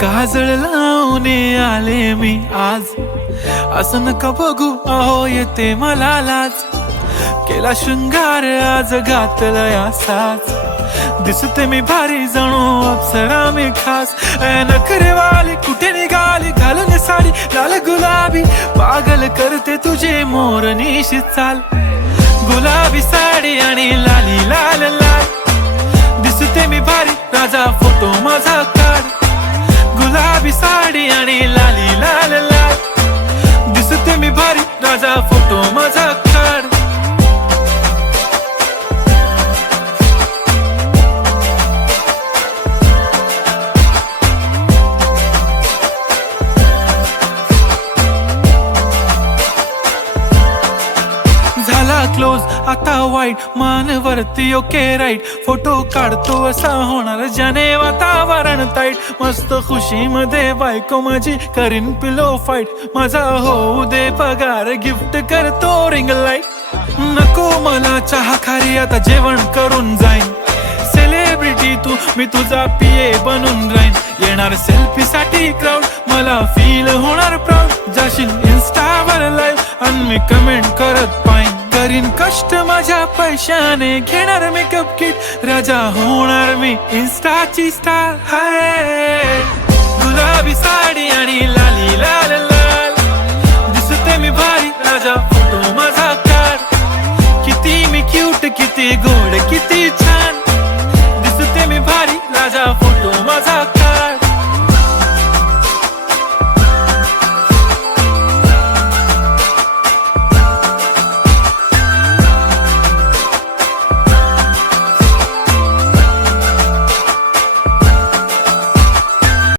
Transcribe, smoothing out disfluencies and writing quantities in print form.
काजळ लावून आले मी आज, असं नका बघू अहो येते मला लाज. केला शृंगार आज घातला साज, दिसते मी भारी जणू अप्सरा मी खास. नखरेवाली कुठे निघाली घालून साडी लाल गुलाबी, पागल करते तुझे मोरनीशी चाल. गुलाबी साडी आणि लाली लाल लाल, दिसते मी भारी राजा फोटो माझा काढ. गुलाबी साडी आणि लाली लाल लाल, दिसते मी भारी राजा फोटो माझा काढ. झाला क्लोज आता वाईट, मान वरती ओके राईट. फोटो काढतो असा होणार ज्याने वातावरण ताईट. मस्त खुशी मध्ये बायको माझी करीन पिलो फाईट. माझा होऊ दे पगार गिफ्ट करतो रिंग लाईट. नको मला चहा खारी आता जेवण करून जाईन. सेलिब्रिटी तू मी तुझा पिये बनून राहीन. येणार सेल्फी साठी क्राऊड मला फील होणार प्राऊड. जाशील इन्स्टावर लाईव्ह आणि मी कमेंट करत पाईन. करीन कष्ट माझ्या पैशाने घेणार मेकअप किट. राजा होणार मी इन्स्टाची स्टार. हाय गुलाबी साडी आणि लाली लाल लाल, दिसते मी भारी राजा फोटो माझा काढ. किती मी क्यूट किती गोड किती छान.